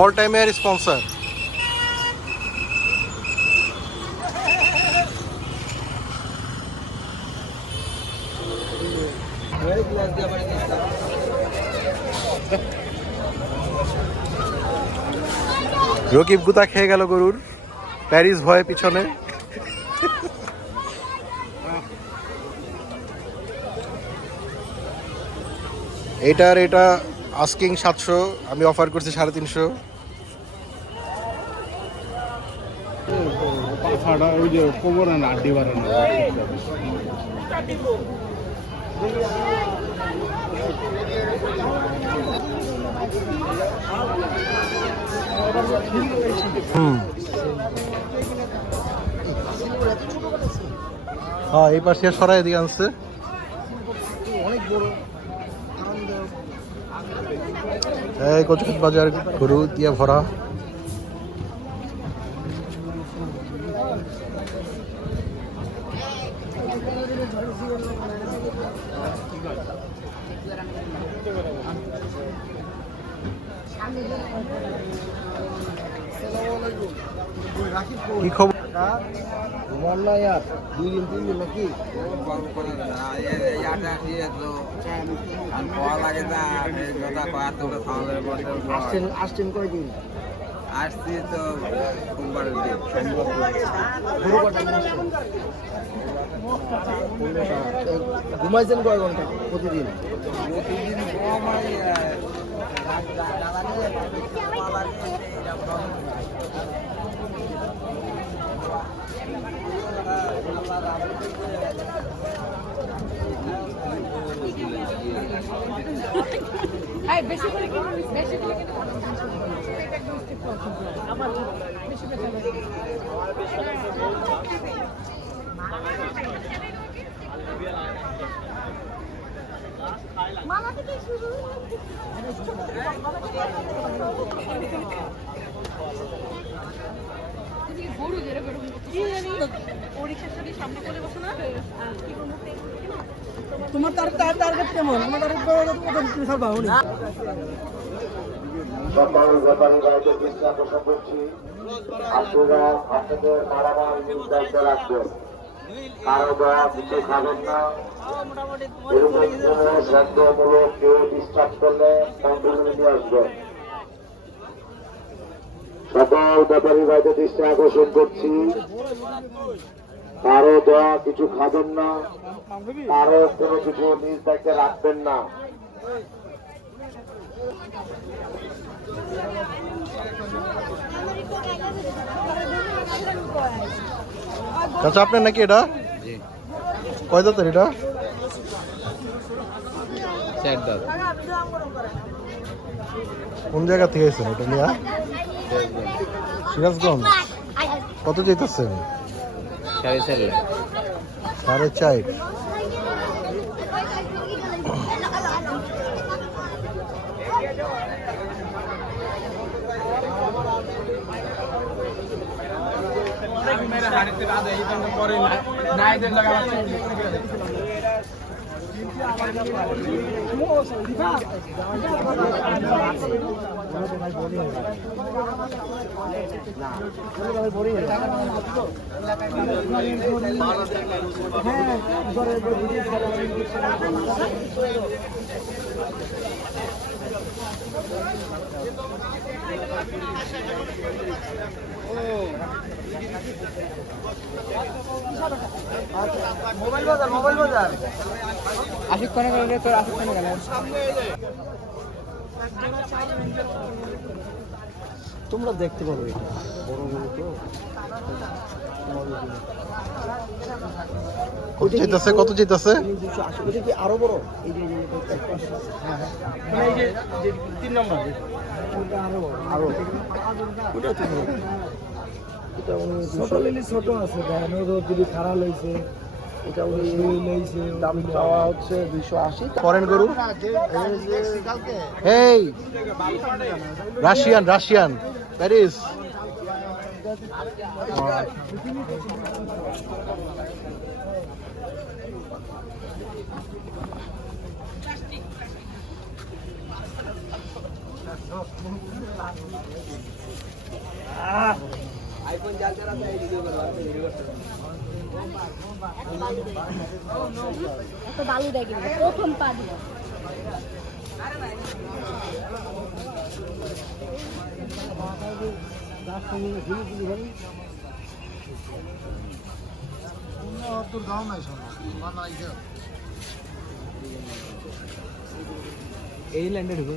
All টাইমের sponsor. Rakib গুতা খেয়ে গেল গরুর, প্যারিস ভয়ে পিছনে। এটা আস্কিং 700, আমি অফার করছি 350। পাখাটা ওই যে কোমরে না আড্ডি বাড়ানো। হ্যাঁ, এই পাশে সরাই দিকে আনছে। অনেক বড় এই কচুক্ষেত বাজার গরু দিয়া ভরা। কি খবর? ঘুমান না ইয়ার 2 দিন 3 দিন নাকি আসছেন কয়দিন? আসছি তো সোমবারের দিন। ঘুমাইছেন কয় ঘন্টা প্রতিদিন? প্রতিদিন কম হয় বেশি করে বেশি করে আমার বেশি মালা থেকে শুরু গরু যেরকম কি জানি পরীক্ষার সাথে সামনে করে বসে না কি কোনো তোমার টার্গেট কেমন? আমার টার্গেট তুমি সব বাহুনি সকল ব্যাপারী ভাইদের দৃষ্টি আকর্ষণ করছি, আপনারা আপনাদের মালামাল দায়িত্ব রাখবেন, কারো দেওয়া কিছু খাবেন না। এরকম কোনো শ্রদ্ধামূলক কেউ ডিস্টার্ব করলে কন্ট্রোলে নিয়ে আসবেন। সকল ব্যাপারী ভাইদের দৃষ্টি আকর্ষণ করছি, কারো দেওয়া কিছু খাবেন না, কারো কোনো কিছু নিজ দায়িত্বে রাখবেন না। চাচা আপনার নাকি এটা? কয় দাঁতের এটা? 4 দাঁত। কোন জায়গা থেকে এসেছেন এটা নিয়ে? সিরাজগঞ্জ। কত যেতেছেন? 4.5 লাখ। 4.5। মোবাইল বাজার আশিক কোনে গেল রে? তোর আশিক কোনে গেল? তোমরা দেখতে পারো, এটা বড় গরু তো। কত যেতেছে? কত যেতেছে? 280। এটা কি আরো বড়? এই যে এই যে 3 নম্বর ওটা আরো আরো ওটা তো এটা ছোট আছে, যদি খারাপ হয়েছে এটা লইছে। দাম চাওয়া হচ্ছে 280। ফরেন গরু। এই রাশিয়ান প্যারিস। এত বালু দেখি প্রথম পা দিল এই ল্যান্ডে ঢুকো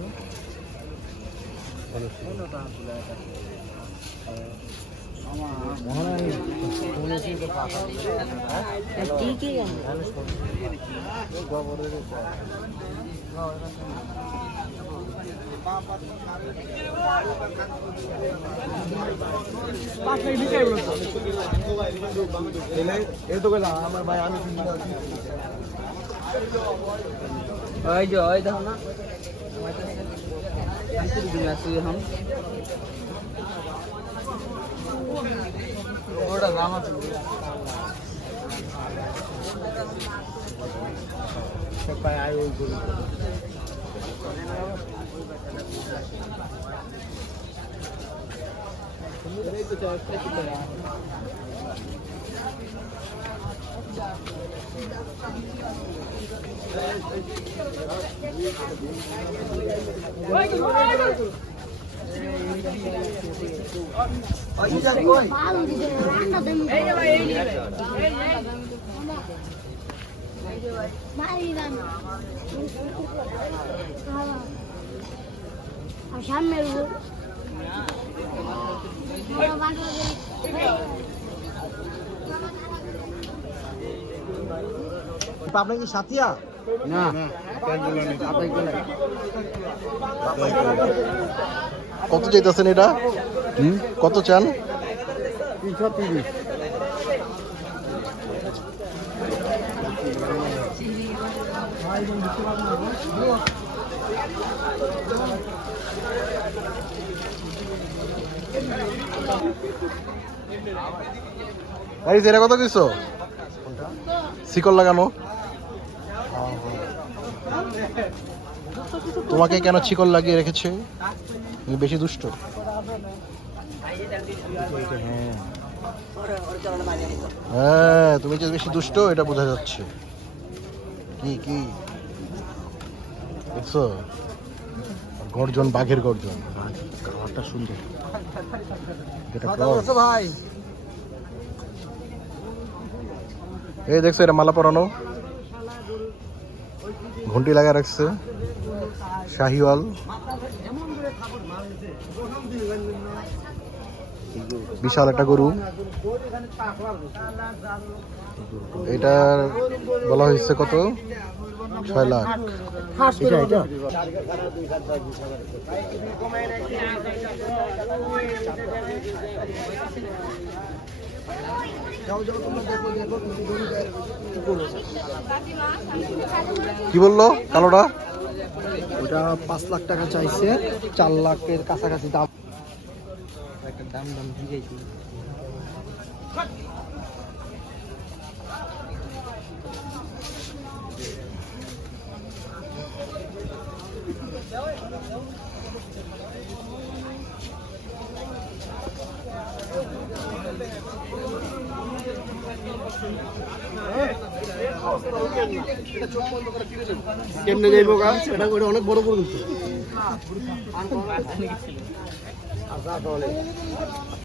ঠিকই আমার ভাই আমি ওই যে ওই দেখো না আসছি এখন ওটা দাম আছে পায় আয় ওই গরু বালু দিতে রান্না দেন মারি না আর সামনে আপনার কি সাথিয়া না কত চাইতেছেন এটা? কত চান? 330 এই যে এটা কত কিছু শিকল লাগানো? তোমাকে কেন শিকল লাগিয়ে রেখেছে? তুমি বেশি দুষ্ট। হ্যাঁ তুমি যে বেশি দুষ্ট এটা বোঝা যাচ্ছে। কি কি দেখছো? গর্জন, বাঘের গর্জন। কালারটা সুন্দর। এটা ভাই এই দেখছো এটা মালা পরানো, ঘন্টি লাগা রাখছে, শাহিওয়াল। বিশাল একটা গরু। এটার বলা হয়েছে কত? 6 লাখ। এটা এটা কি বললো কালোটা? ওটা 5 লাখ টাকা চাইছে, 4 লাখের কাছাকাছি দাম। একটা দাম বুঝাইছি কেমনে যাইবো গা? এটা অনেক বড় গরু কিন্তু।